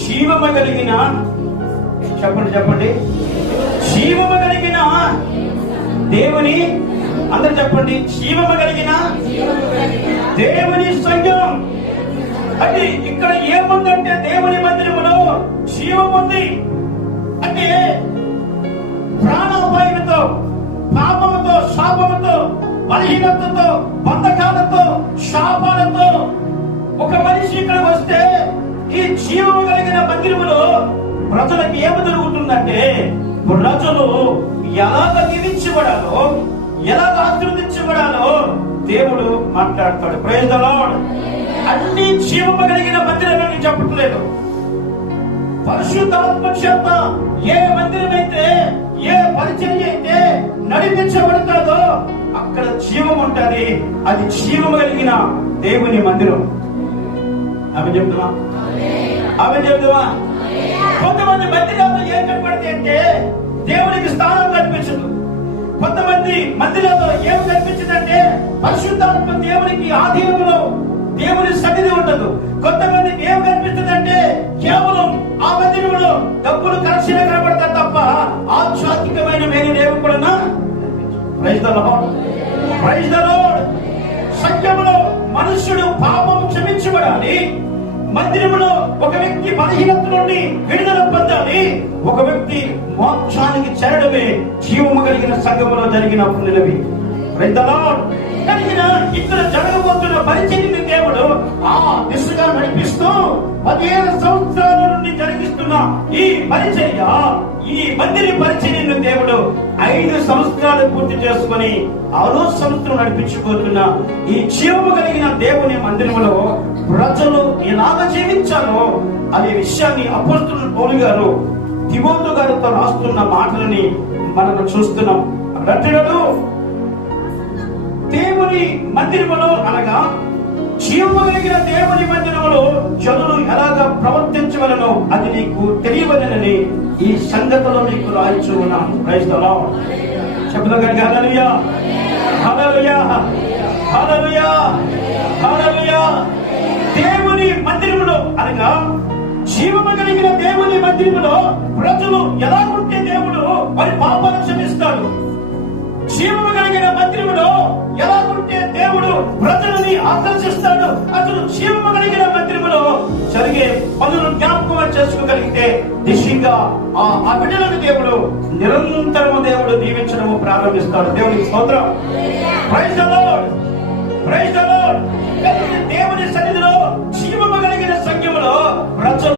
జీవము కలిగిన, చెప్పండి చెప్పండి, జీవము కలిగిన దేవుని, అందరు చెప్పండి, జీవము కలిగిన దేవుని సంఘం. అంటే ఇక్కడ ఏముందంటే దేవుని మందిరములో జీవం ఉంది. అంటే ప్రాణాపాయంతో, పాపముతో, శాపముతో, బలహీనతతో, బంధకాలతో, శాపాలతో ఒక మనిషి ఇక్కడ వస్తే ఈ జీవము కలిగిన మందిరములో ప్రజలకు ఏమి జరుగుతుందంటే, ప్రజలు ఎలాగ దీవించబడాలో, ఎలా ఆశీర్వదించబడాలో దేవుడు మాట్లాడతాడు. Praise the Lord. అన్ని జీవము కలిగిన మందిరం చెప్పట్లేదు. పరిశుద్ధాత్మ చేత ఏ మందిరం అయితే, ఏ పరిచర్య అయితే నడిపించబడతాదో అక్కడ జీవం ఉంటుంది. అది జీవము కలిగిన దేవుని మందిరం. అవి చెప్తున్నా, అవి చెప్తున్నా. కొంతమంది మందిరాల్లో ఏం కనపడితే అంటే దేవునికి స్థానం కనిపించదు. కొంతమంది మందిరాల్లో ఏం కనిపించదంటే పరిశుద్ధాత్మ దేవునికి ఆధీనంలో దేవుని సన్నిధి ఉండదు. కొంతమందికి ఏం కనిపిస్తుందంటే కేవలం ఆ మందిరంలో డబ్బులు కలెక్షన్ కనబడతారు తప్ప ఆధ్యాత్మికమైన మేలు దేవుడు కూడా. Praise the Lord, praise the Lord. సంఘములో మనుష్యుడు పాపం క్షమించబడాలి. మందిరంలో ఒక వ్యక్తి బలహీనత నుండి విడుదల పొందాలి. ఒక వ్యక్తి మోక్షానికి చేరడమే జీవము కలిగిన సంఘములో జరిగినప్పుడు నిలవి. Praise the lord. కలిగిన ఇక్కడ జరగబోతున్న పరిచర్యను దేవుడు ఆ దిశగా నడిపిస్తూ 17 సంవత్సరాల నుండి జరిగిస్తున్న ఈ పరిచర్య, ఈ మందిర పరిచర్యను దేవుడు 5 సంవత్సరాలు పూర్తి చేసుకుని 6వ సంవత్సరం నడిపించబోతున్న ఈ జీవము కలిగిన దేవుని మందిరంలో ప్రజలు ఎలాగ జీవించాలో అనే విషయాన్ని అపోస్తలుడు పౌలు గారు తిమోతి గారితో రాస్తున్న మాటలని మనం చూస్తున్నాం. అంటున్నాడు, దేవుని మందిరములో అనగా జీవము కలిగిన దేవుని మందిరములో జనులు ఎలాగ ప్రవర్తించవలనో అది నీకు తెలియవలెనని ఈ సంగతిలో నీకు రాయించు ఉన్నాను. Praise the Lord. చెప్తాం కనుక హల్లెలూయా, హల్లెలూయా, హల్లెలూయా, హల్లెలూయా. దేవుని మందిరములో అనగా జీవము కలిగిన దేవుని మందిరములో ప్రజలు ఎలా ఉంటే దేవుడు వారి పాపాలను క్షమిస్తాడు. జీవము కలిగిన మందిరములో ఎలా ఉంటే దేవుడు ప్రజలని ఆకర్షిస్తాడు. అసలు జీవము కలిగిన మందిరములో జరిగే పనులు జ్ఞాపకం చేసుకోగలిగితే దిశగా ఆ బిడ్డలను దేవుడు నిరంతరము దేవుడు దీవించడము ప్రారంభిస్తాడు. దేవునికి స్తోత్రం. Praise the Lord, praise the Lord. దేవుని సన్నిధిలో జీవము కలిగిన సంఘములో ప్రజలు